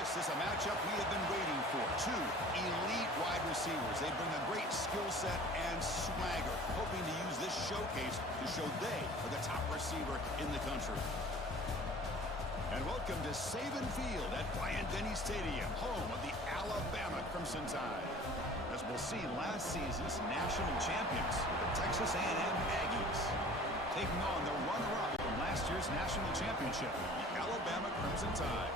This is a matchup we have been waiting for. Two elite wide receivers. They bring a great skill set and swagger, hoping to use this showcase to show they are the top receiver in the country. And welcome to Saban Field at Bryant-Denny Stadium, home of the Alabama Crimson Tide. As we'll see, last season's national champions, the Texas A&M Aggies, taking on the runner-up from last year's national championship, the Alabama Crimson Tide.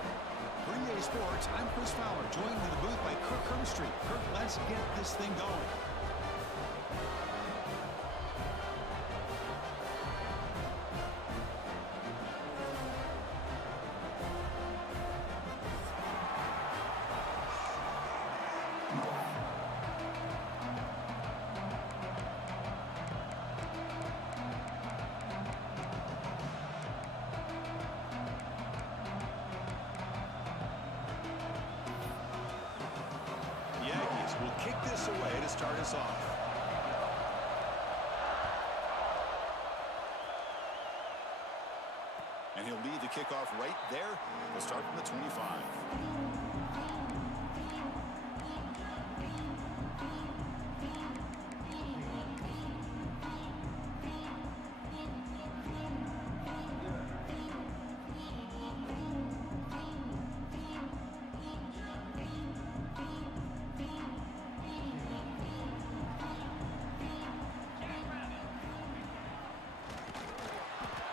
For EA Sports, I'm Chris Fowler, joined in the booth by Kirk Hermstreet. Kirk, let's get this thing going. Will kick this away to start us off. And he'll lead the kickoff right there. We'll start from the 25.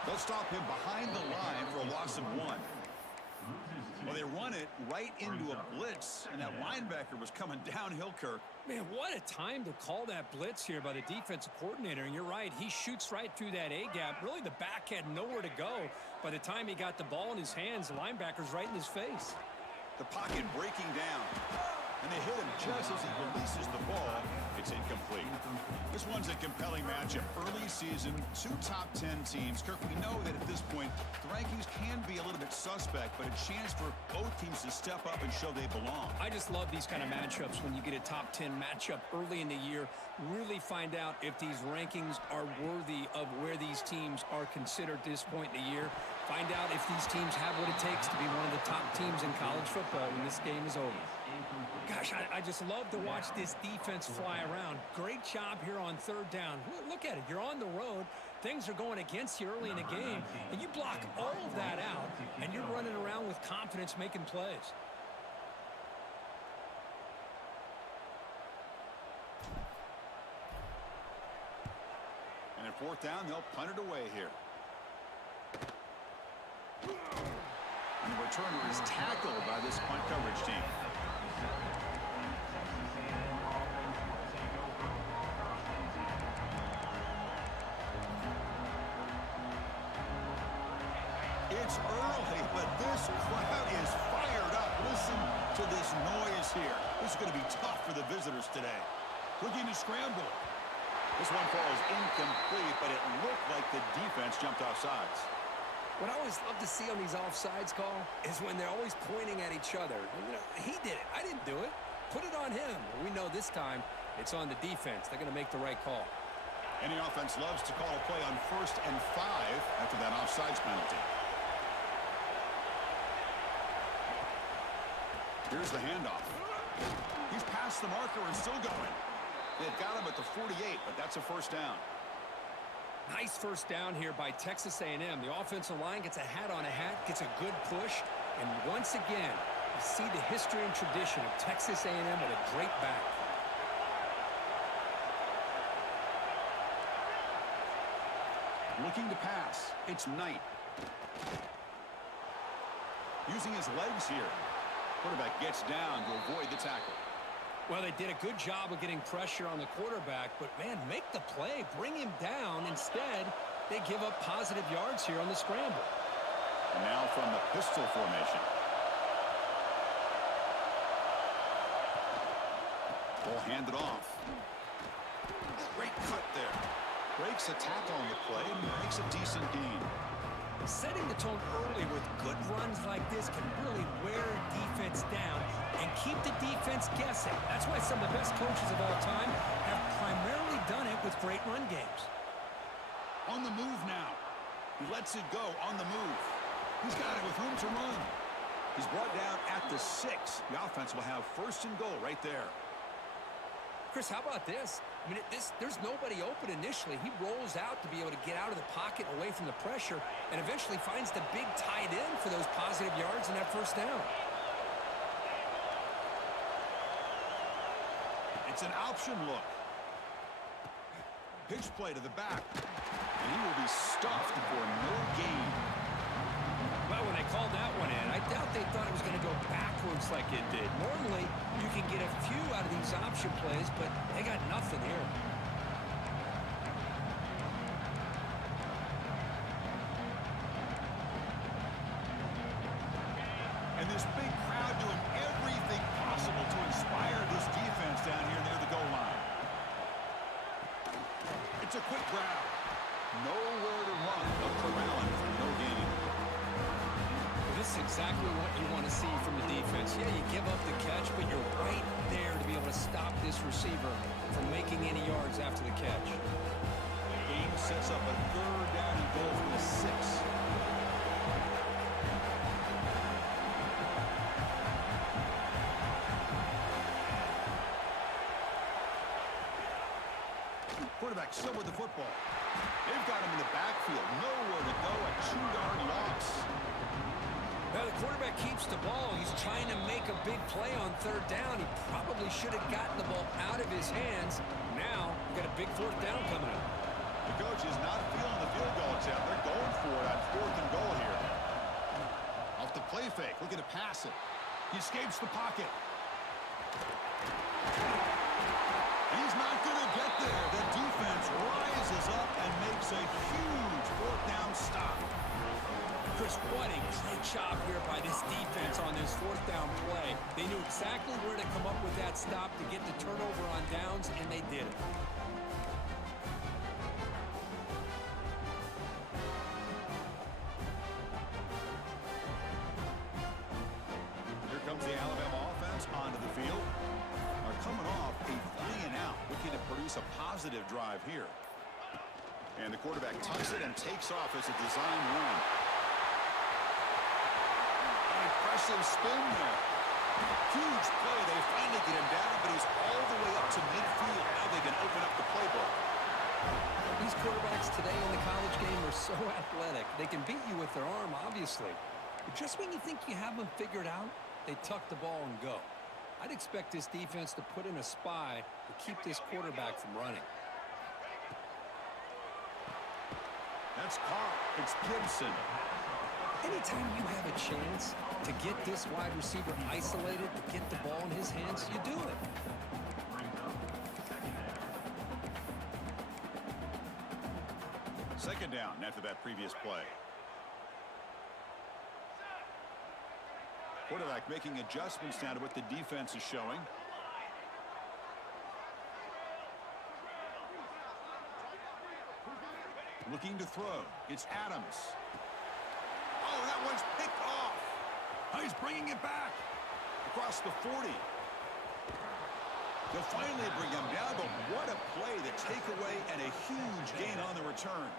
They'll stop him behind the line for a loss of 1. Well, they run it right into a blitz, and that linebacker was coming downhill, Kirk. Man, what a time to call that blitz here by the defensive coordinator. And you're right, he shoots right through that A-gap. Really, the back had nowhere to go. By the time he got the ball in his hands, the linebacker's right in his face. The pocket breaking down. And they hit him just as he releases the ball. It's incomplete. This one's a compelling matchup. Early season, two top 10 teams. Kirk, we know that at this point, the rankings can be a little bit suspect, but a chance for both teams to step up and show they belong. I just love these kind of matchups when you get a top 10 matchup early in the year. Really find out if these rankings are worthy of where these teams are considered at this point in the year. Find out if these teams have what it takes to be one of the top teams in college football when this game is over. Gosh, I just love to watch this defense fly around. Great job here on third down. Look at it. You're on the road. Things are going against you early in the game, and you block all of that out, and you're running around with confidence making plays. And at fourth down, they'll punt it away here. And the returner is tackled by this punt coverage team. It's early, but this crowd is fired up. Listen to this noise here. This is going to be tough for the visitors today. Looking to scramble. This one falls incomplete, but it looked like the defense jumped off sides. What I always love to see on these offsides call is when they're always pointing at each other. You know, he did it. I didn't do it. Put it on him. We know this time it's on the defense. They're going to make the right call. Any offense loves to call a play on 1st and 5 after that offsides penalty. Here's the handoff. He's past the marker and still going. They've got him at the 48, but that's a first down. Nice first down here by Texas A&M. The offensive line gets a hat on a hat, gets a good push, and once again, you see the history and tradition of Texas A&M with a great back. Looking to pass. It's Knight. Using his legs here. Quarterback gets down to avoid the tackle. Well, they did a good job of getting pressure on the quarterback, but, man, make the play. Bring him down. Instead, they give up positive yards here on the scramble. And now from the pistol formation. Ball handed off. Great cut there. Breaks a tackle on the play and makes a decent gain. Setting the tone early with good runs like this can really wear defense down and keep the defense guessing. That's why some of the best coaches of all time have primarily done it with great run games. On the move now. He lets it go on the move. He's got it with room to run. He's brought down at the 6. The offense will have first and goal right there. Chris, how about this? I mean, there's nobody open initially. He rolls out to be able to get out of the pocket away from the pressure and eventually finds the big tight end for those positive yards in that first down. It's an option look. Pitch play to the back. And he will be stuffed for no gain. Well, when they called that one in, I doubt they thought it was going to go backwards like it did. Normally, you can get a few out of these option plays, but they got nothing here. And this big crowd doing everything possible to inspire this defense down here near the goal line. It's a quick grab. Nowhere to run, but corralling for no gain. This is exactly what you want to see from the defense. Yeah, you give up the catch, but you're right there to be able to stop this receiver from making any yards after the catch. Game sets up a 3rd down and goal from the 6. Quarterback still with the football. They've got him in the backfield. Nowhere to go. A 2-yard loss. Now the quarterback keeps the ball. He's trying to make a big play on 3rd down. He probably should have gotten the ball out of his hands. Now we've got a big 4th down coming up. The coach is not feeling the field goal attempt. They're going for it on 4th and goal here. Off the play fake, looking to pass it. He escapes the pocket. He's not going to get there. The defense rises up and makes a huge 4th down stop. Chris, what a great job here by this defense on this 4th down play. They knew exactly where to come up with that stop to get the turnover on downs, and they did it. Here comes the Alabama offense onto the field. Are coming off a 3-and-out, looking to produce a positive drive here. And the quarterback tucks it and takes off as a design run. Impressive spin there. Huge play. They finally get him down, but he's all the way up to midfield. Now they can open up the playbook. These quarterbacks today in the college game are so athletic. They can beat you with their arm, obviously. But just when you think you have them figured out, they tuck the ball and go. I'd expect this defense to put in a spy to keep this quarterback from running. That's Carr. It's Gibson. Anytime you have a chance to get this wide receiver isolated, to get the ball in his hands, you do it. Second down after that previous play. Quarterback making adjustments now to what the defense is showing. Looking to throw. It's Adams. Oh, that one's picked off. Oh, he's bringing it back across the 40. They'll finally bring him down, but what a play, the takeaway and a huge gain on the return.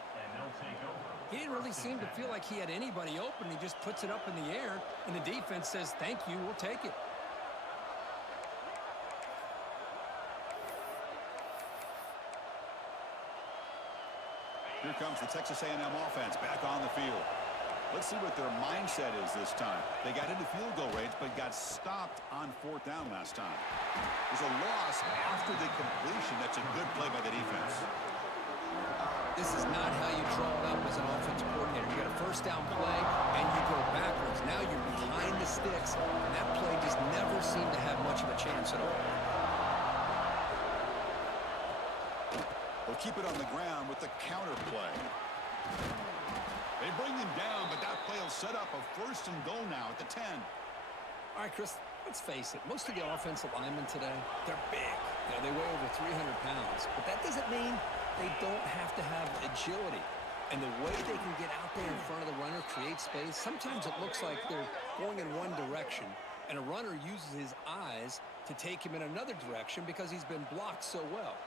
He didn't really seem to feel like he had anybody open. He just puts it up in the air, and the defense says, thank you, we'll take it. Here comes the Texas A&M offense back on the field. Let's see what their mindset is this time. They got into field goal range, but got stopped on 4th down last time. There's a loss after the completion. That's a good play by the defense. This is not how you draw it up as an offensive coordinator. You got a 1st down play, and you go backwards. Now you're behind the sticks, and that play just never seemed to have much of a chance at all. They'll keep it on the ground with the counter play. They bring him down, but that play will set up a 1st and goal now at the 10. All right, Chris, let's face it. Most of the offensive linemen today, they're big. You know, they weigh over 300 pounds. But that doesn't mean they don't have to have agility. And the way they can get out there in front of the runner, create space, sometimes it looks like they're going in one direction, and a runner uses his eyes to take him in another direction because he's been blocked so well.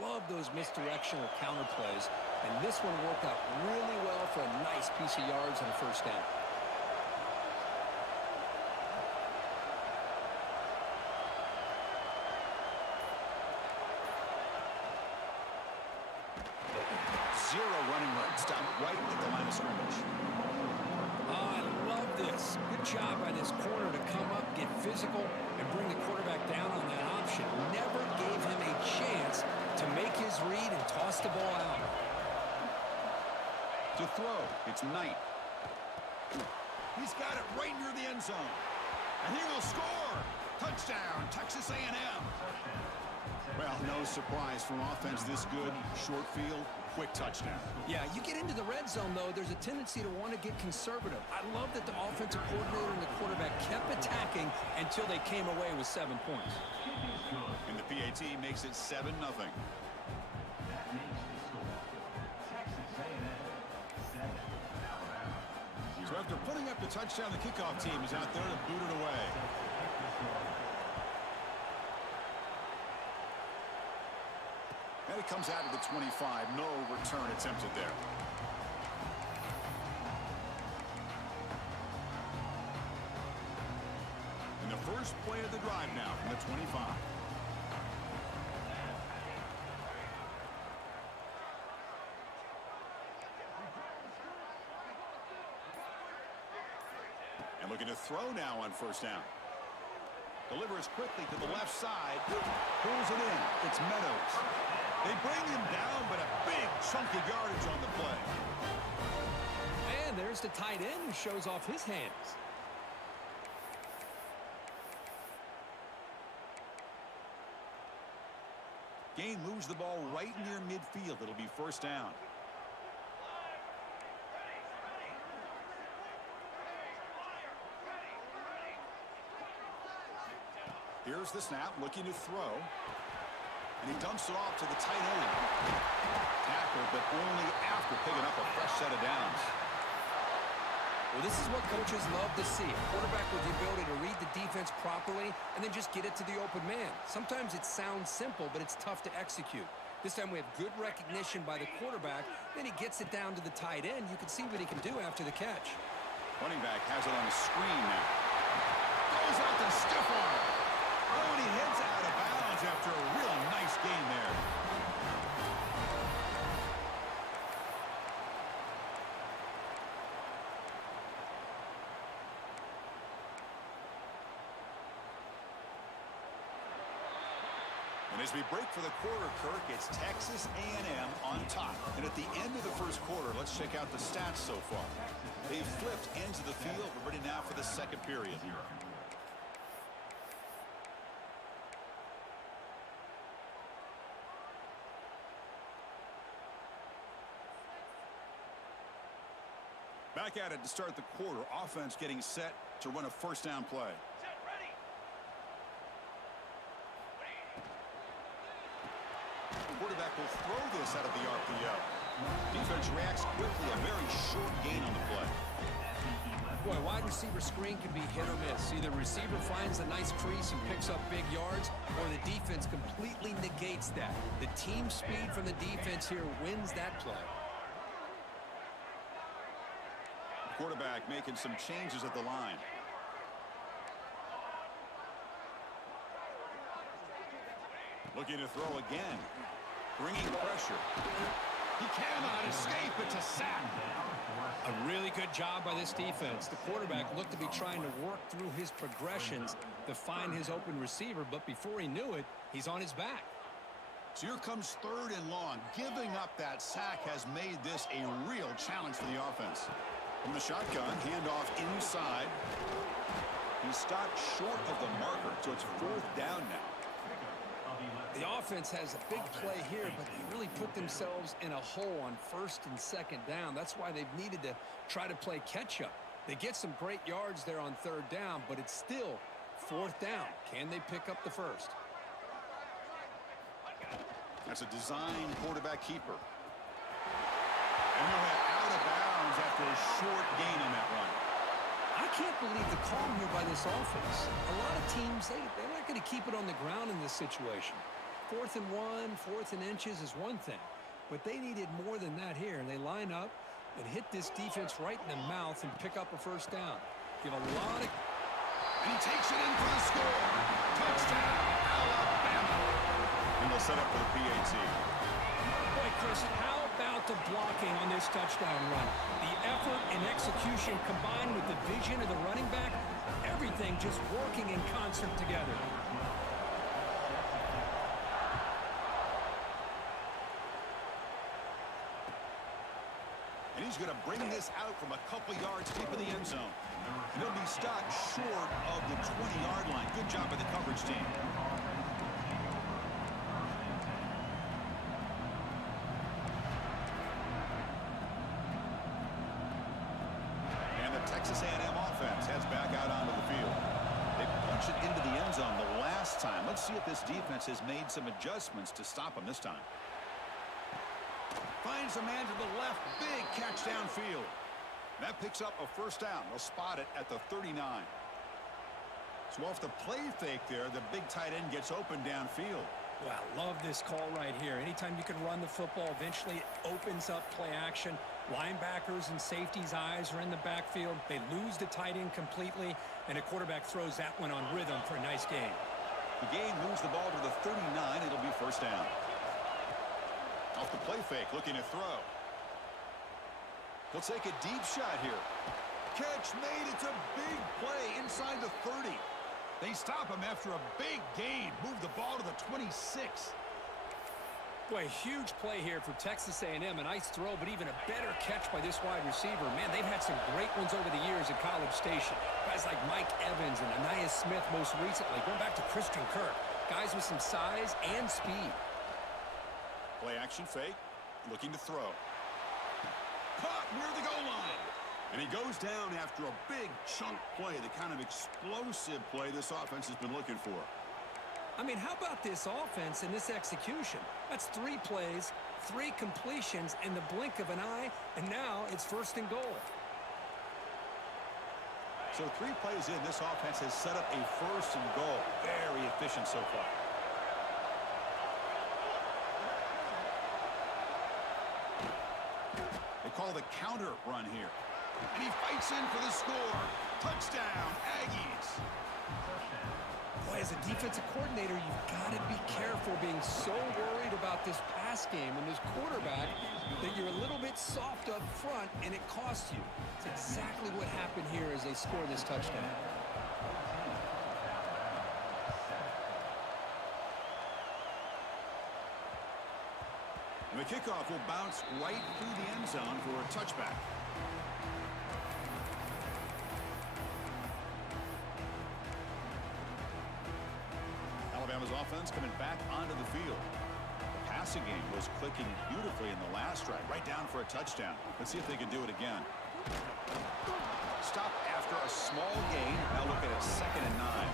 Love those misdirection or counter plays, and this one worked out really well for a nice piece of yards and a 1st down. zero running room. Stop right at the line of scrimmage. I love this. Good job by this corner to come up, get physical, and bring the quarterback down on that option. Never gave him a chance to make his read and toss the ball out. To throw, it's Knight. He's got it right near the end zone. And he will score. Touchdown, Texas A&M. Well, no surprise from offense this good. Short field, quick touchdown. Yeah, you get into the red zone, though, there's a tendency to want to get conservative. I love that the offensive coordinator and the quarterback kept attacking until they came away with 7 points. And the PAT makes it 7-0. So after putting up the touchdown, the kickoff team is out there to boot it away. And it comes out of the 25. No return attempted there. And the first play of the drive now from the 25. And looking to throw now on first down. Delivers quickly to the left side. Pulls it in. It's Meadows. They bring him down, but a big chunk of yardage on the play. And there's the tight end who shows off his hands. Gain moves the ball right near midfield. It'll be first down. Here's the snap, looking to throw. And he dumps it off to the tight end. Tackle, but only after picking up a fresh set of downs. Well, this is what coaches love to see. A quarterback with the ability to read the defense properly and then just get it to the open man. Sometimes it sounds simple, but it's tough to execute. This time we have good recognition by the quarterback. Then he gets it down to the tight end. You can see what he can do after the catch. Running back has it on the screen now. Goes out to stiff arm. Oh, and he heads out of bounds after a real nice gain there. And as we break for the quarter, Kirk, it's Texas A&M on top. And at the end of the first quarter, let's check out the stats so far. They've flipped ends of the field. We're ready now for the second period. Back at it to start the quarter. Offense getting set to run a first down play. Quarterback will throw this out of the RPO. Defense reacts quickly. A very short gain on the play. Boy, wide receiver screen can be hit or miss. Either receiver finds a nice crease and picks up big yards, or the defense completely negates that. The team speed from the defense here wins that play. Quarterback making some changes at the line. Looking to throw again. Bringing pressure. He cannot escape. It's a sack. A really good job by this defense. The quarterback looked to be trying to work through his progressions to find his open receiver, but before he knew it, he's on his back. So here comes third and long. Giving up that sack has made this a real challenge for the offense. From the shotgun, handoff inside. He stopped short of the marker, so it's fourth down now. The offense has a big play here, but they really put themselves in a hole on first and second down. That's why they've needed to try to play catch-up. They get some great yards there on third down, but it's still fourth down. Can they pick up the first? That's a design quarterback keeper. And he'll head out of bounds after a short gain on that run. I can't believe the call here by this offense. A lot of teams, they're not going to keep it on the ground in this situation. 4th and 1, 4th and inches is one thing, but they needed more than that here. They line up and hit this defense right in the mouth and pick up a first down. Give a lot of... And he takes it in for the score. Touchdown, Alabama. And they'll set up for the PAT. Boy, Chris, how about the blocking on this touchdown run? The effort and execution combined with the vision of the running back, everything just working in concert together. And he's going to bring this out from a couple yards deep in the end zone. And he'll be stopped short of the 20-yard line. Good job by the coverage team. And the Texas A&M offense heads back out onto the field. They punched it into the end zone the last time. Let's see if this defense has made some adjustments to stop them this time. Finds a man to the left. Big catch downfield. That picks up a first down. They'll spot it at the 39. So off the play fake there, the big tight end gets open downfield. Well, I love this call right here. Anytime you can run the football, eventually it opens up play action. Linebackers and safeties' eyes are in the backfield. They lose the tight end completely, and a quarterback throws that one on rhythm for a nice gain. The game moves the ball to the 39. It'll be first down. Off the play fake, looking to throw. He'll take a deep shot here. Catch made. It's a big play inside the 30. They stop him after a big gain. Move the ball to the 26. Boy, huge play here for Texas A&M. A nice throw, but even a better catch by this wide receiver. Man, they've had some great ones over the years at College Station. Guys like Mike Evans and Anais Smith most recently. Going back to Christian Kirk. Guys with some size and speed. Play action fake. Looking to throw. Caught near the goal line. And he goes down after a big chunk play, the kind of explosive play this offense has been looking for. I mean, how about this offense and this execution? That's 3 plays, 3 completions in the blink of an eye, and now it's first and goal. So 3 plays in, this offense has set up a first and goal. Very efficient so far. They call the counter run here. And he fights in for the score. Touchdown, Aggies. Boy, as a defensive coordinator, you've got to be careful being so worried about this pass game and this quarterback that you're a little bit soft up front and it costs you. It's exactly what happened here as they score this touchdown. And the kickoff will bounce right through the end zone for a touchback. Alabama's offense coming back onto the field. The passing game was clicking beautifully in the last drive, right down for a touchdown. Let's see if they can do it again. Stop after a small gain. Now look at it, 2nd and 9.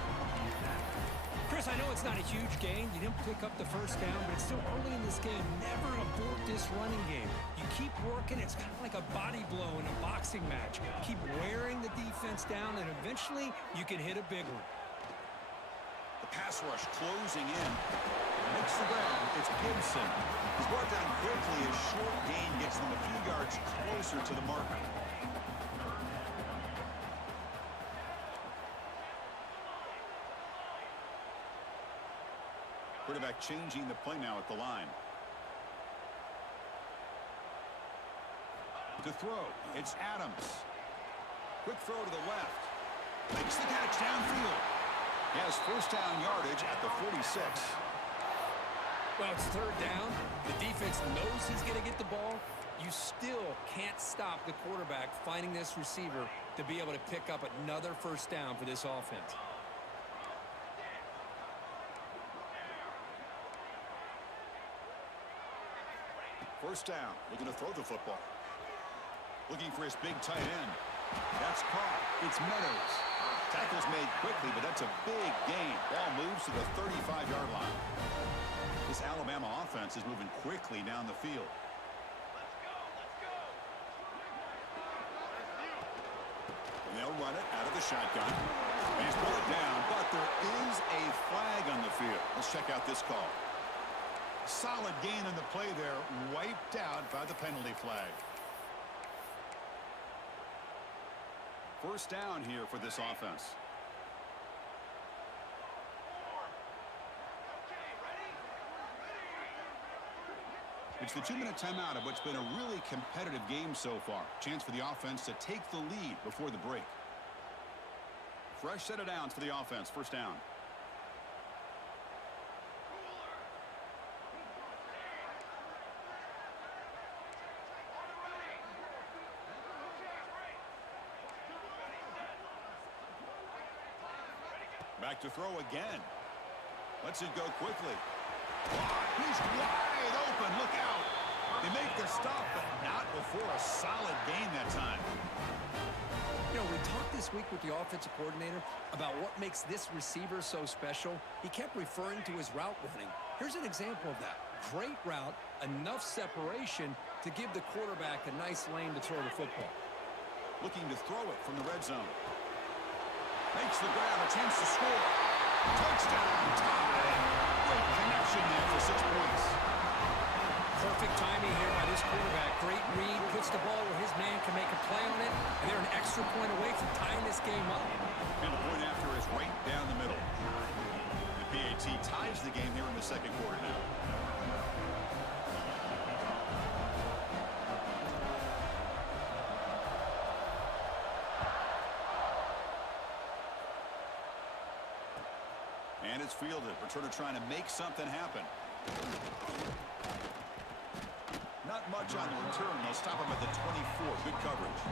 Chris, I know it's not a huge gain. You didn't pick up the first down, but it's still early in this game. Never abort this running game. You keep working. It's kind of like a body blow in a boxing match. Keep wearing the defense down, and eventually you can hit a big one. The pass rush closing in. Makes the ground. It's Gibson. He's brought down quickly. A short gain gets them a few yards closer to the marker. Quarterback changing the play now at the line. To throw, it's Adams. Quick throw to the left. Makes the catch downfield. He has first down yardage at the 46. Well, it's 3rd down. The defense knows he's going to get the ball. You still can't stop the quarterback finding this receiver to be able to pick up another first down for this offense. First down, looking to throw the football. Looking for his big tight end. That's caught. It's Meadows. Tackle's made quickly, but that's a big gain. Ball moves to the 35-yard line. This Alabama offense is moving quickly down the field. And they'll run it out of the shotgun. And he's pulled it down, but there is a flag on the field. Let's check out this call. Solid gain on the play there, wiped out by the penalty flag. First down here for this offense. It's the 2-minute timeout of what's been a really competitive game so far. Chance for the offense to take the lead before the break. Fresh set of downs for the offense. First down. Back to throw again. Lets it go quickly. He's wide open. Look out. They make the stop, but not before a solid gain that time. You know, we talked this week with the offensive coordinator about what makes this receiver so special. He kept referring to his route running. Here's an example of that. Great route, enough separation to give the quarterback a nice lane to throw the football. Looking to throw it from the red zone. Makes the grab, a chance to score. Touchdown, tie. Great connection there for 6 points. Perfect timing here by this quarterback. Great read, puts the ball where his man can make a play on it, and they're an extra point away from tying this game up. And the point after is right down the middle. The PAT ties the game here in the second quarter now. And it's fielded. Returner trying to make something happen. Not much on the return. They'll stop him at the 24. Good coverage.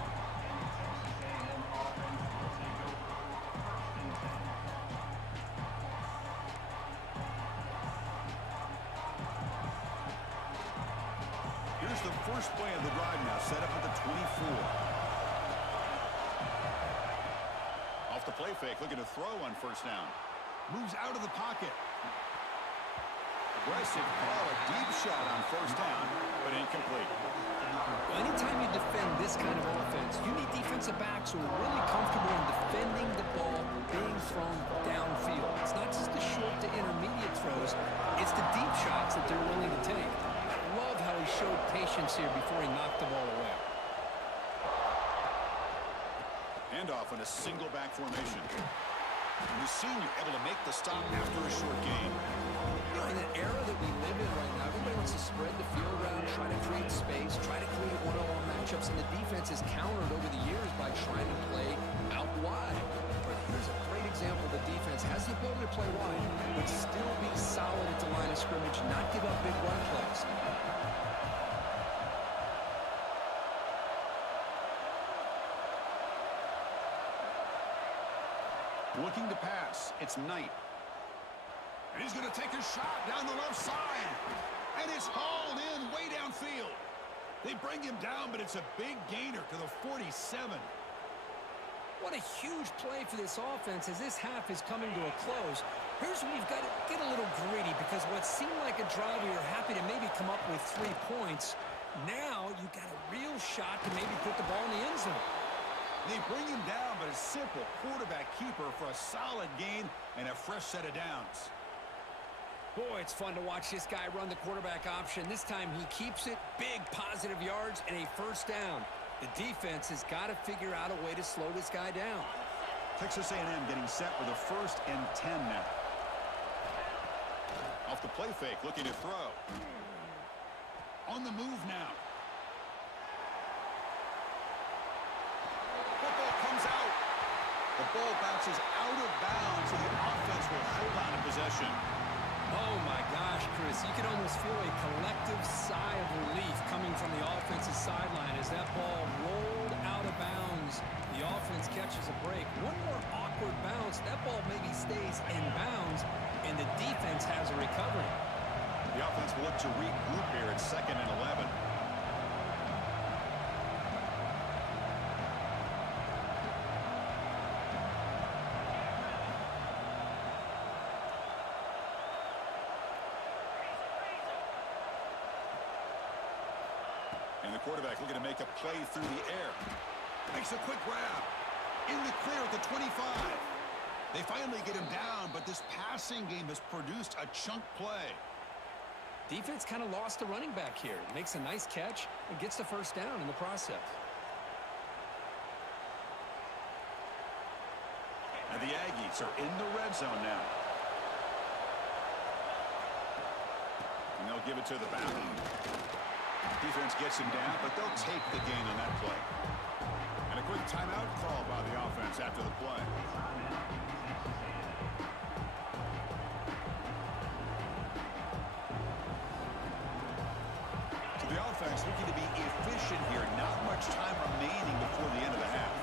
Here's the first play of the drive now. Set up at the 24. Off the play fake. Looking to throw on first down. Moves out of the pocket. Aggressive call, a deep shot on first down, but incomplete. Well, anytime you defend this kind of offense, you need defensive backs who are really comfortable in defending the ball being thrown downfield. It's not just the short to intermediate throws, it's the deep shots that they're willing to take. I love how he showed patience here before he knocked the ball away. Handoff in a single back formation. And the senior able to make the stop after a short gain. You know, in an era that we live in right now, everybody wants to spread the field around, try to create space, try to create one-on-one matchups, and the defense has countered over the years by trying to play out wide. But here's a great example. The defense has the ability to play wide, but still be solid at the line of scrimmage, not give up big run plays. Looking to pass. It's Knight. And he's going to take a shot down the left side. And it's hauled in way downfield. They bring him down, but it's a big gainer to the 47. What a huge play for this offense as this half is coming to a close. Here's where you've got to get a little greedy, because what seemed like a drive where you're happy to maybe come up with 3 points, now you've got a real shot to maybe put the ball in the end zone. They bring him down, but a simple quarterback keeper for a solid gain and a fresh set of downs. Boy, it's fun to watch this guy run the quarterback option. This time he keeps it, big positive yards, and a first down. The defense has got to figure out a way to slow this guy down. Texas A&M getting set for the 1st and 10 now. Off the play fake, looking to throw. On the move now. Football comes out. The ball bounces out of bounds, so the offense will hold on to possession. Oh my gosh, Chris, you can almost feel a collective sigh of relief coming from the offensive sideline as that ball rolled out of bounds. The offense catches a break. One more awkward bounce. That ball maybe stays in bounds, and the defense has a recovery. The offense will look to regroup here at 2nd and 11. And the quarterback looking to make a play through the air. Makes a quick grab. In the clear at the 25. They finally get him down, but this passing game has produced a chunk play. Defense kind of lost the running back here. Makes a nice catch and gets the first down in the process. And the Aggies are in the red zone now. And they'll give it to the back. Defense gets him down, but they'll take the gain on that play. And a quick timeout call by the offense after the play. So the offense looking to be efficient here. Not much time remaining before the end of the half.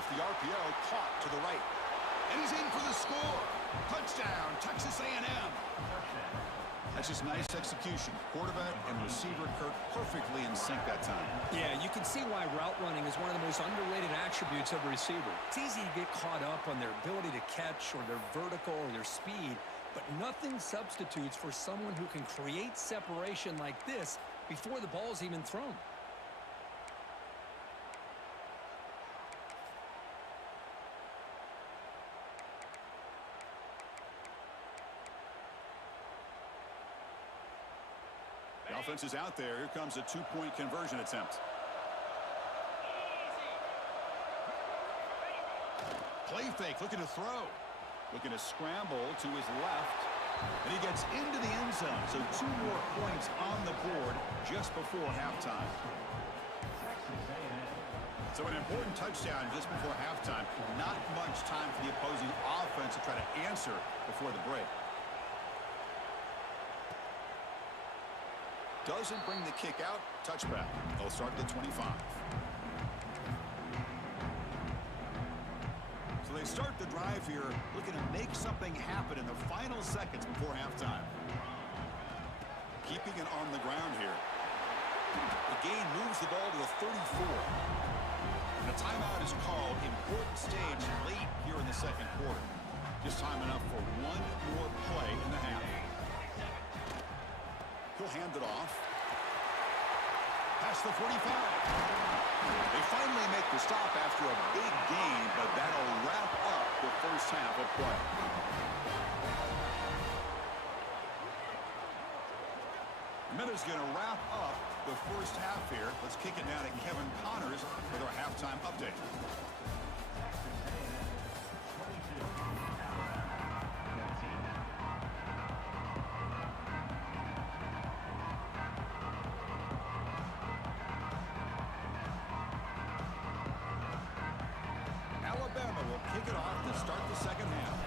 Off the RPO, caught to the right. And he's in for the score. Touchdown, Texas A&M. That's just nice execution. Quarterback and receiver Kirk perfectly in sync that time. Yeah, you can see why route running is one of the most underrated attributes of a receiver. It's easy to get caught up on their ability to catch or their vertical or their speed, but nothing substitutes for someone who can create separation like this before the ball's even thrown. The offense is out there. Here comes a two-point conversion attempt. Play fake, looking to throw. Looking to scramble to his left. And he gets into the end zone. So 2 more points on the board just before halftime. So an important touchdown just before halftime. Not much time for the opposing offense to try to answer before the break. Doesn't bring the kick out. Touchback. They'll start at the 25. So they start the drive here, looking to make something happen in the final seconds before halftime. Keeping it on the ground here. The gain moves the ball to the 34. And a timeout is called. Important stage late here in the second quarter. Just time enough for one more play in the half. He'll hand it off. Past the 45. They finally make the stop after a big gain, but that'll wrap up the first half of play. A minute's going to wrap up the first half here. Let's kick it down to Kevin Connors with our halftime update. Alabama will kick it off to start the second half.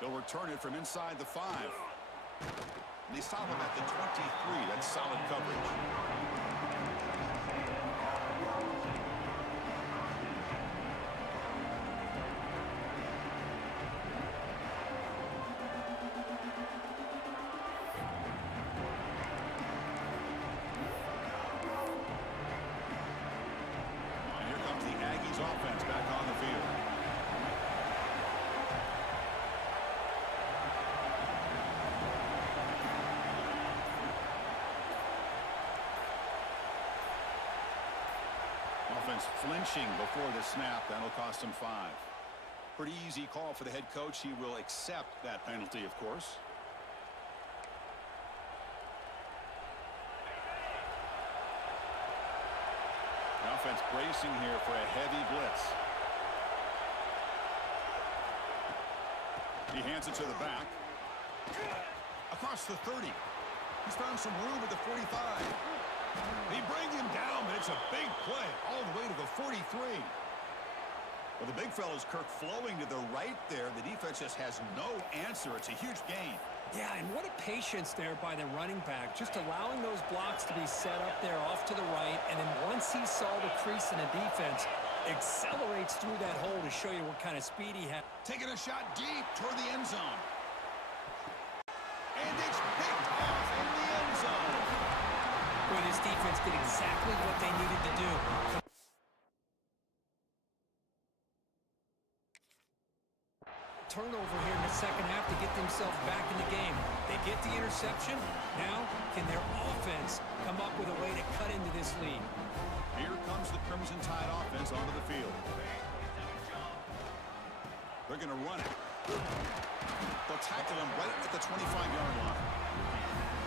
They'll return it from inside the 5. And they stop him at the 23. That's solid coverage. Offense back on the field. Offense flinching before the snap. That'll cost him 5. Pretty easy call for the head coach. He will accept that penalty, of course. Offense bracing here for a heavy blitz. He hands it to the back. Across the 30. He's found some room at the 45. They bring him down, but it's a big play all the way to the 43. Well, the big fella's Kirk flowing to the right there. The defense just has no answer. It's a huge gain. Yeah, and what a patience there by the running back, just allowing those blocks to be set up there off to the right, and then once he saw the crease in the defense, accelerates through that hole to show you what kind of speed he had. Taking a shot deep toward the end zone. And it's picked off in the end zone. Boy, this defense did exactly what they needed to do. Turnover here in the second half to get themselves back in the game. They get the interception. Now, can their offense come up with a way to cut into this lead? Here comes the Crimson Tide offense onto the field. They're going to run it. They'll tackle him right at the 25-yard line.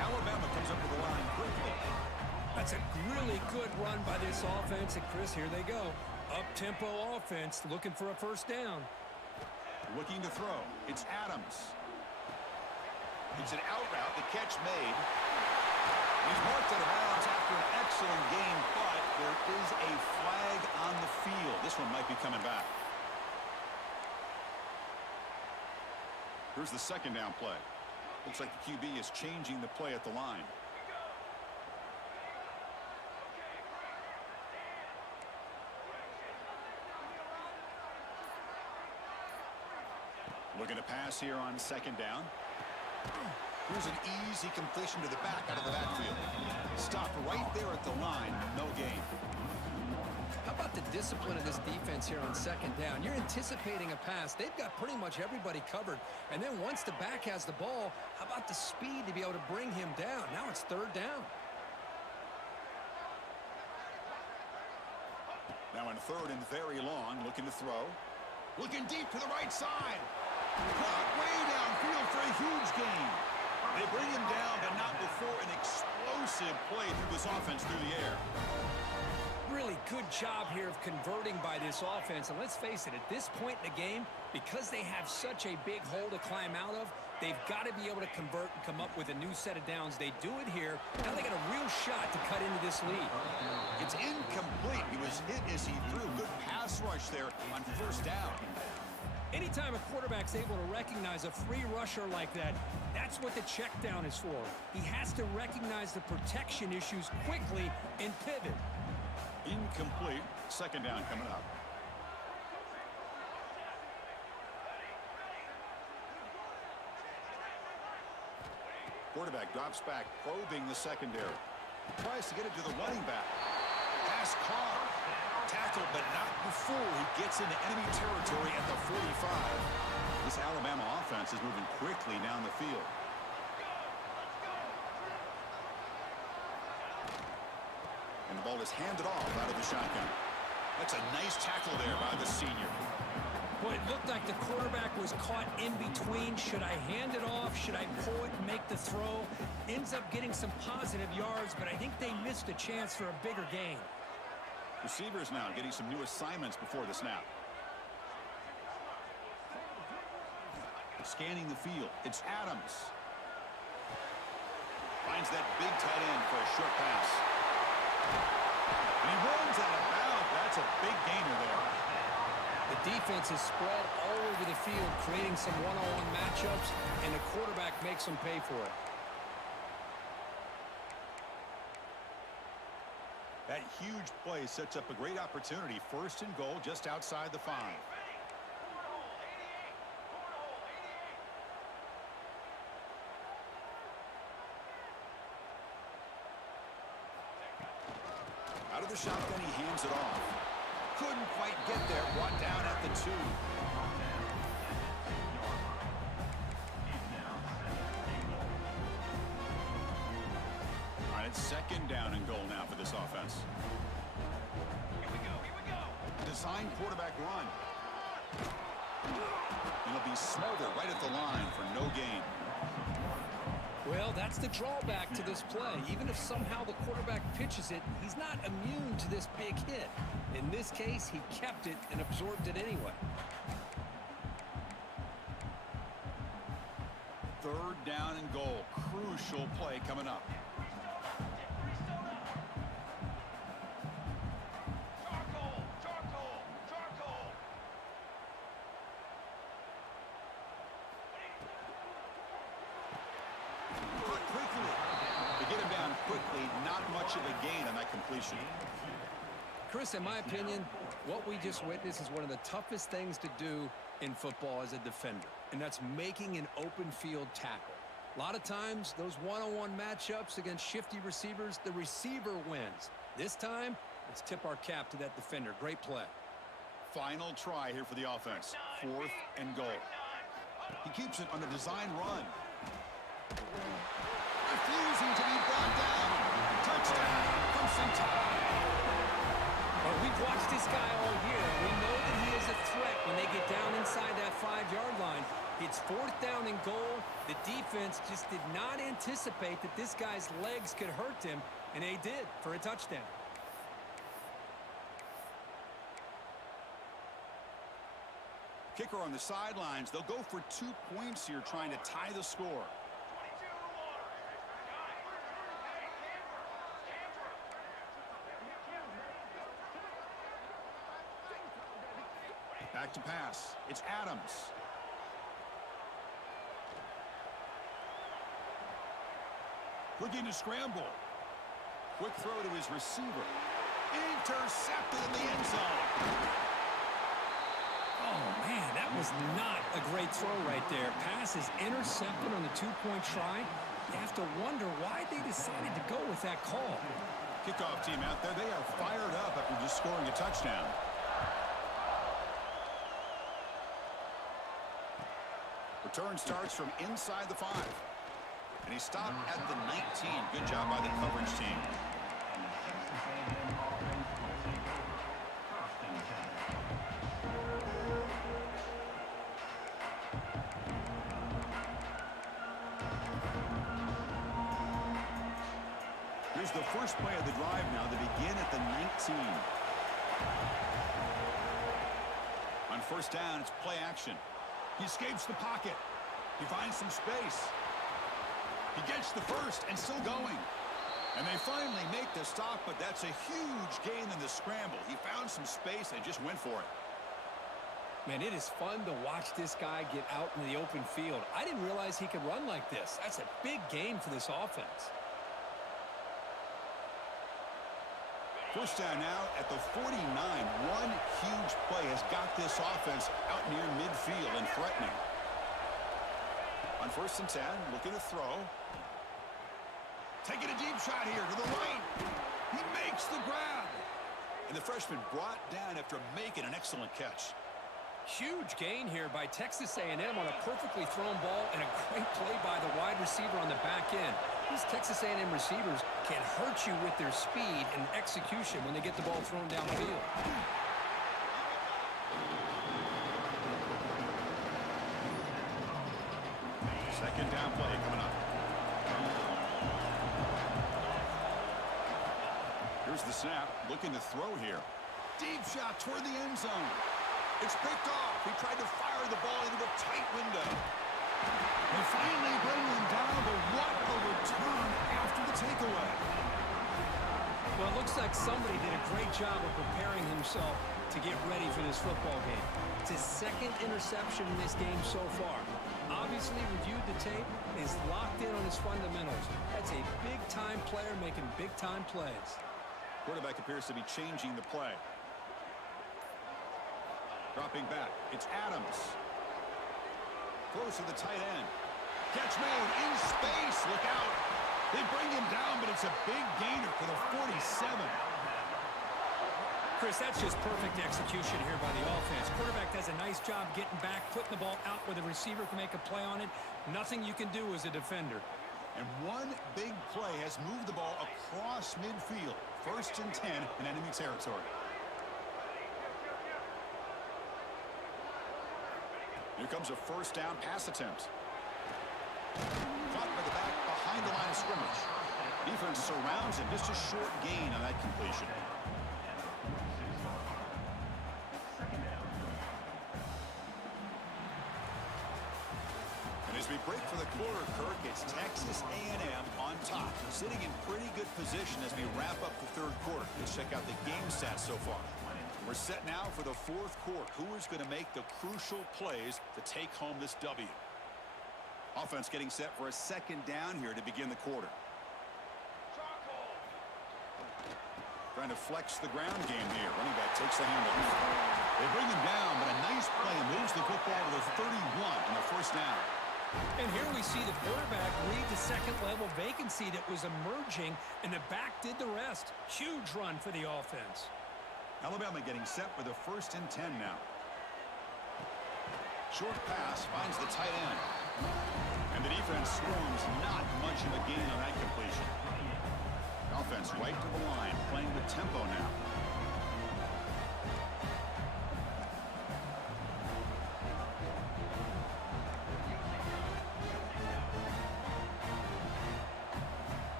Alabama comes up with the line quickly. That's a really good run by this offense. And, Chris, here they go. Up-tempo offense looking for a first down. Looking to throw. It's Adams. It's an out route. The catch made. He's marked out of bounds after an excellent game, but there is a flag on the field. This one might be coming back. Here's the second down play. Looks like the QB is changing the play at the line. Looking to pass here on second down. Here's an easy completion to the back out of the backfield. Stopped right there at the line. No gain. How about the discipline of this defense here on second down? You're anticipating a pass. They've got pretty much everybody covered. And then once the back has the ball, how about the speed to be able to bring him down? Now it's third down. Now in third and very long, looking to throw. Looking deep to the right side. Caught way downfield for a huge gain. They bring him down, but not before an explosive play through this offense through the air. Really good job here of converting by this offense. And let's face it, at this point in the game, because they have such a big hole to climb out of, they've got to be able to convert and come up with a new set of downs. They do it here. Now they got a real shot to cut into this lead. It's incomplete. He was hit as he threw. Good pass rush there on first down. Anytime a quarterback's able to recognize a free rusher like that, that's what the check down is for. He has to recognize the protection issues quickly and pivot. Incomplete. Second down coming up. Quarterback drops back, probing the secondary. Tries to get it to the running back. Pass caught. Tackled, but not before he gets into enemy territory at the 45. This Alabama offense is moving quickly down the field. And the ball is handed off out of the shotgun. That's a nice tackle there by the senior. Boy, it looked like the quarterback was caught in between. Should I hand it off? Should I pull it and make the throw? Ends up getting some positive yards, but I think they missed a chance for a bigger gain. Receivers now getting some new assignments before the snap. Scanning the field. It's Adams. Finds that big tight end for a short pass. And he runs out of bounds. That's a big gainer there. The defense is spread all over the field, creating some one-on-one matchups, and the quarterback makes them pay for it. That huge play sets up a great opportunity. First and goal just outside the 5. Out of the shotgun, he hands it off. Couldn't quite get there. Brought down at the 2. All right, it's second down and goal now for this offense. Here we go. Design quarterback run. It'll be smothered right at the line for no gain. Well, that's the drawback to this play. Even if somehow the quarterback pitches it, he's not immune to this big hit. In this case, he kept it and absorbed it anyway. Third down and goal. Crucial play coming up. Much of a gain on that completion. Chris, in my opinion, what we just witnessed is one of the toughest things to do in football as a defender, and that's making an open field tackle. A lot of times, those one-on-one matchups against shifty receivers, the receiver wins. This time, let's tip our cap to that defender. Great play. Final try here for the offense. Fourth and goal. He keeps it on a design run. Refusing to be brought down. Touchdown, Crimson Tide. Well, we've watched this guy all year. We know that he is a threat when they get down inside that 5-yard line. It's fourth down and goal. The defense defense just did not anticipate that this guy's legs could hurt him, and they did for a touchdown. Kicker on the sidelines. They'll go for 2 points here, trying to tie the score. Back to pass. It's Adams. Looking to scramble. Quick throw to his receiver. Intercepted in the end zone. Oh, man, that was not a great throw right there. Pass is intercepted on the 2-point try. You have to wonder why they decided to go with that call. Kickoff team out there, they are fired up after just scoring a touchdown. Return starts from inside the 5. And he stopped at the 19. Good job by the coverage team. Here's the first play of the drive now to begin at the 19. On first down, it's play action. He escapes the pocket. He finds some space. He gets the first and still going. And they finally make the stop, but that's a huge gain in the scramble. He found some space and just went for it. Man, it is fun to watch this guy get out in the open field. I didn't realize he could run like this. That's a big gain for this offense. First down now at the 49. One huge play has got this offense out near midfield and threatening. On first and 10, looking to throw. Taking a deep shot here to the right. He makes the grab. And the freshman brought down after making an excellent catch. Huge gain here by Texas A&M on a perfectly thrown ball and a great play by the wide receiver on the back end. These Texas A&M receivers can hurt you with their speed and execution when they get the ball thrown downfield. Second down play coming up. Here's the snap, looking to throw here. Deep shot toward the end zone. It's picked off. He tried to fire the ball into a tight window. They finally bring him down, but what a return after the takeaway. Well, it looks like somebody did a great job of preparing himself to get ready for this football game. It's his second interception in this game so far. Obviously reviewed the tape and is locked in on his fundamentals. That's a big-time player making big-time plays. Quarterback appears to be changing the play. Dropping back, it's Adams. Close to the tight end. Catch made in space. Look out. They bring him down, but it's a big gainer for the 47. Chris, that's just perfect execution here by the offense. Quarterback does a nice job getting back, putting the ball out where the receiver can make a play on it. Nothing you can do as a defender. And one big play has moved the ball across midfield. First and 10 in enemy territory. Here comes a first down pass attempt. Caught by the back behind the line of scrimmage. Defense surrounds him. Just a short gain on that completion. And as we break for the quarter, Kirk, it's Texas A&M on top, sitting in pretty good position as we wrap up the third quarter. Let's check out the game stats so far. We're set now for the fourth quarter. Who is going to make the crucial plays to take home this W? Offense getting set for a second down here to begin the quarter. Trying to flex the ground game here. Running back takes the handoff. They bring him down, but a nice play moves the football to the 31 on the first down. And here we see the quarterback read the second-level vacancy that was emerging, and the back did the rest. Huge run for the offense. Alabama getting set for the first and 10 now. Short pass finds the tight end. And the defense swarms, not much of a gain on that completion. Offense right to the line, playing with tempo now.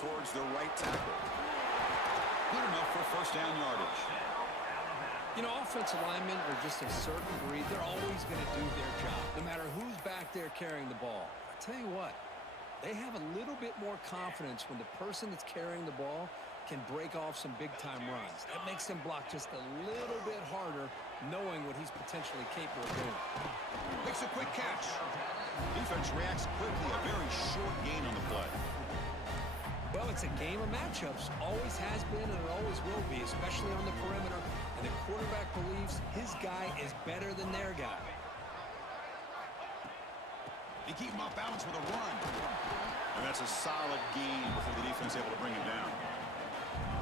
towards the right tackle. Good enough for first down yardage. You know, offensive linemen are just a certain breed. They're always going to do their job, no matter who's back there carrying the ball. I'll tell you what, they have a little bit more confidence when the person that's carrying the ball can break off some big-time runs. That makes them block just a little bit harder, knowing what he's potentially capable of doing. Makes a quick catch. Defense reacts quickly. A very short gain on the play. Well, it's a game of matchups. Always has been and it always will be, especially on the perimeter. And the quarterback believes his guy is better than their guy. They keep him off balance with a run. And that's a solid gain before the defense able to bring him down.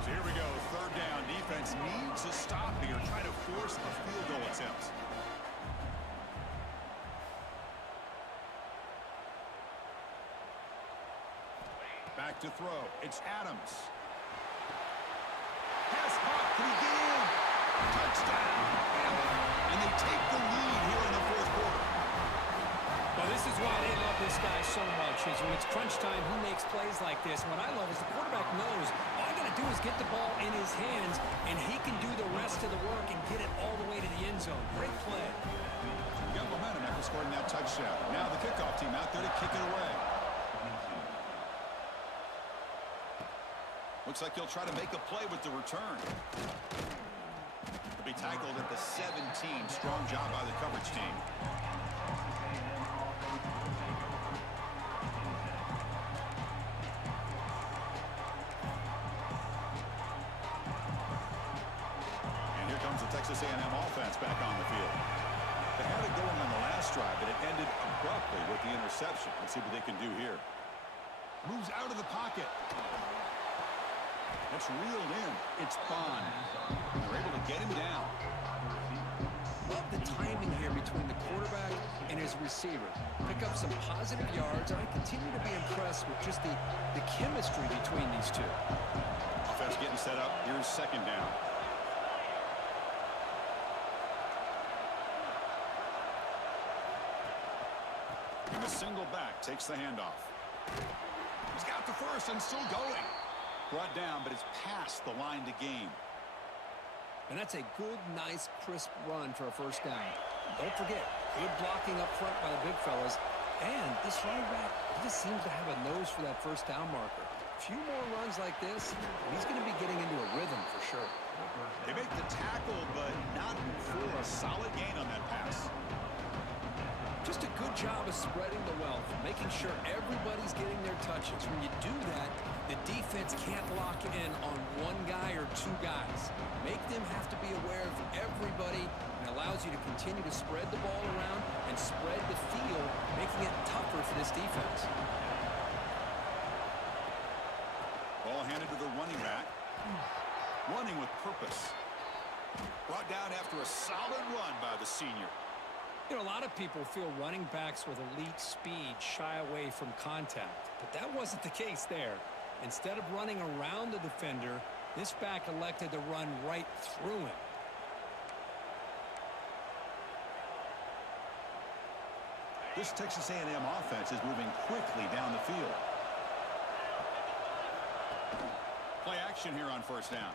So here we go, third down. Defense needs a stop here, try to force a field goal attempt. Back to throw. It's Adams. Pass caught. Can he get in? Touchdown. And they take the lead here in the fourth quarter. Well, this is why they love this guy so much, is when it's crunch time, he makes plays like this. What I love is the quarterback knows all I got to do is get the ball in his hands, and he can do the rest of the work and get it all the way to the end zone. Great play. Got momentum after scoring that touchdown. Now the kickoff team out there to kick it away. Looks like he'll try to make a play with the return. He'll be tackled at the 17. Strong job by the coverage team. And here comes the Texas A&M offense back on the field. They had it going on the last drive, but it ended abruptly with the interception. Let's see what they can do here. Moves out of the pocket. It's reeled in. It's Bond. They're able to get him down. Love the timing here between the quarterback and his receiver. Pick up some positive yards, and I continue to be impressed with just the chemistry between these two. Offense getting set up. Here's second down. And the single back takes the handoff. He's got the first and still going. Brought down, but it's past the line to gain. And that's a good, nice, crisp run for a first down. Don't forget, good blocking up front by the big fellas. And this running back, he just seems to have a nose for that first down marker. A few more runs like this, he's going to be getting into a rhythm for sure. They make the tackle, but not for a solid gain on that pass. Just a good job of spreading the wealth, making sure everybody's getting their touches. When you do that, the defense can't lock in on one guy or two guys. Make them have to be aware of everybody, and allows you to continue to spread the ball around and spread the field, making it tougher for this defense. Ball handed to the running back. Running with purpose. Brought down after a solid run by the senior. You know, a lot of people feel running backs with elite speed shy away from contact, but that wasn't the case there. Instead of running around the defender, this back elected to run right through him. This Texas A&M offense is moving quickly down the field. Play action here on first down.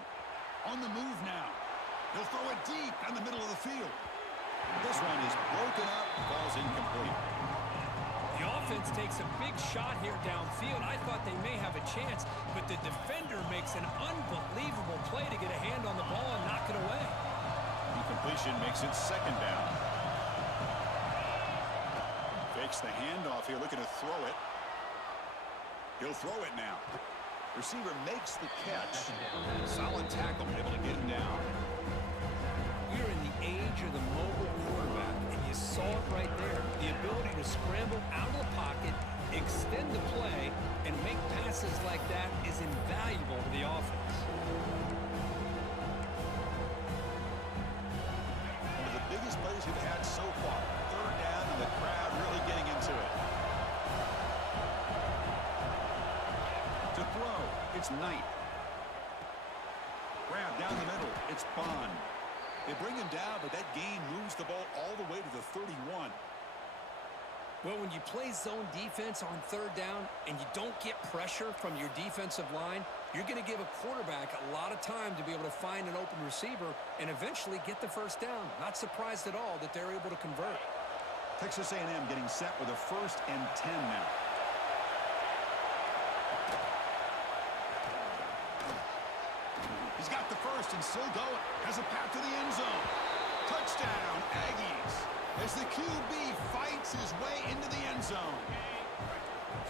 On the move now. He'll throw it deep down the middle of the field. This one is broken up, falls incomplete. The offense takes a big shot here downfield. I thought they may have a chance, but the defender makes an unbelievable play to get a hand on the ball and knock it away. Incompletion makes it second down. Fakes the handoff here, looking to throw it. He'll throw it now. Receiver makes the catch. Solid tackle, able to get him down. We're in the age of the mobile quarterback, and you saw it right there. The ability to scramble out of the pocket, extend the play, and make passes like that is invaluable to the offense. One of the biggest plays we've had so far. Third down, and the crowd really getting into it. To throw, it's Knight. Grab down the middle, it's Bond. They bring him down, but that gain moves the ball all the way to the 31. Well, when you play zone defense on third down, and you don't get pressure from your defensive line, you're going to give a quarterback a lot of time to be able to find an open receiver and eventually get the first down. Not surprised at all that they're able to convert. Texas A&M getting set with a 1st and 10 now. He's got the first and still going. Has a path to the end zone. Touchdown, Aggies. As the QB fights his way into the end zone.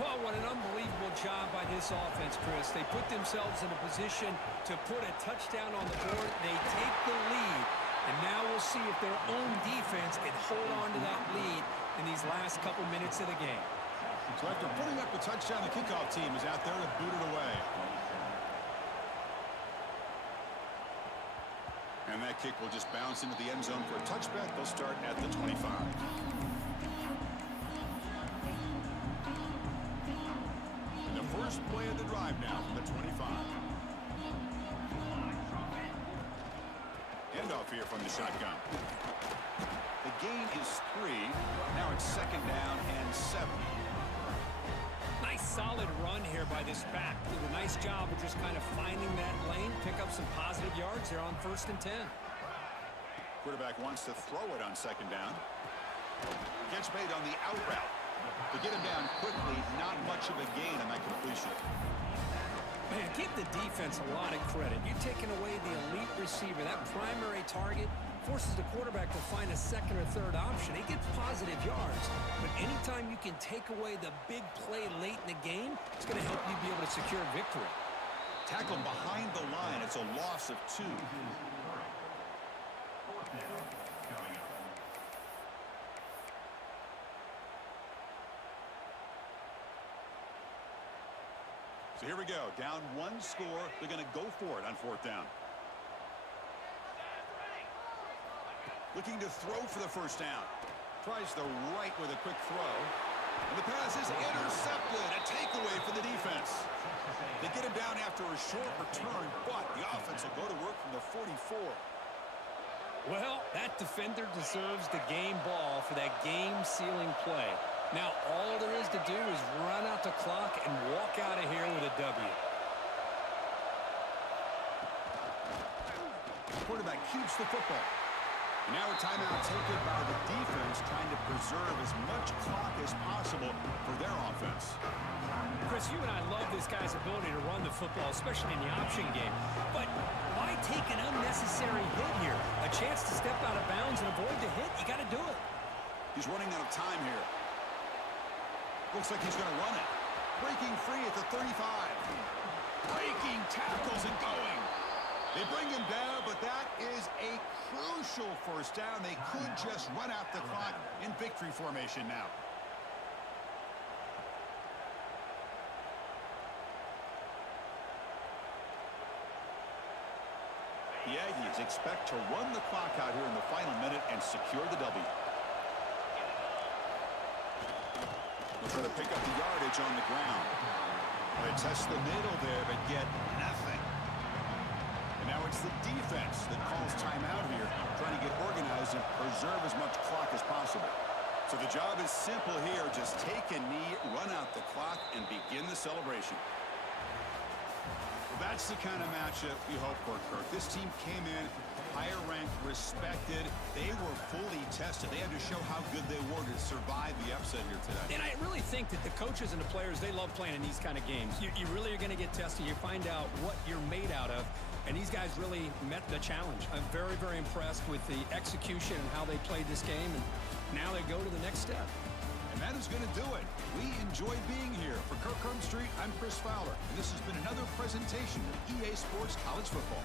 Well, what an unbelievable job by this offense, Chris. They put themselves in a position to put a touchdown on the board. They take the lead, and now we'll see if their own defense can hold on to that lead in these last couple minutes of the game. So after putting up a touchdown, the kickoff team is out there to boot it away. And that kick will just bounce into the end zone for a touchback. They'll start at the 25. First play of the drive now from the 25. Handoff here from the shotgun. The gain is 3. Now it's 2nd down and 7. Nice solid run here by this back. Did a nice job of just kind of finding that lane, pick up some positive yards there on 1st and 10. Quarterback wants to throw it on 2nd down. Gets made on the out route. To get him down quickly, not much of a gain on that completion. Man, give the defense a lot of credit. You're taking away the elite receiver. That primary target forces the quarterback to find a 2nd or 3rd option. He gets positive yards. But anytime you can take away the big play late in the game, it's going to help you be able to secure victory. Tackle behind the line. It's a loss of 2. So here we go. Down 1 score. They're going to go for it on 4th down. Looking to throw for the 1st down. Tries the right with a quick throw. And the pass is intercepted. A takeaway for the defense. They get him down after a short return, but the offense will go to work from the 44. Well, that defender deserves the game ball for that game-sealing play. Now, all there is to do is run out the clock and walk out of here with a W. Quarterback keeps the football. And now a timeout taken by the defense, trying to preserve as much clock as possible for their offense. Chris, you and I love this guy's ability to run the football, especially in the option game. But why take an unnecessary hit here? A chance to step out of bounds and avoid the hit? You got to do it. He's running out of time here. Looks like he's going to run it. Breaking free at the 35. Breaking tackles and going. They bring him down, but that is a crucial 1st down. They could just run out the clock in victory formation now. The Aggies expect to run the clock out here in the final minute and secure the W. They'll try to pick up the yardage on the ground. They test the middle there, but get nothing. And now it's the defense that calls timeout here, trying to get organized and preserve as much clock as possible. So the job is simple here. Just take a knee, run out the clock, and begin the celebration. Well, that's the kind of matchup you hope for, Kirk. This team came in higher ranked, respected. They were fully tested. They had to show how good they were to survive the upset here today. And I really think that the coaches and the players, they love playing in these kind of games. You really are going to get tested. You find out what you're made out of. And these guys really met the challenge. I'm very, very impressed with the execution and how they played this game. And now they go to the next step. And that is going to do it. We enjoyed being here. For Kirk Street, I'm Chris Fowler. And this has been another presentation of EA Sports College Football.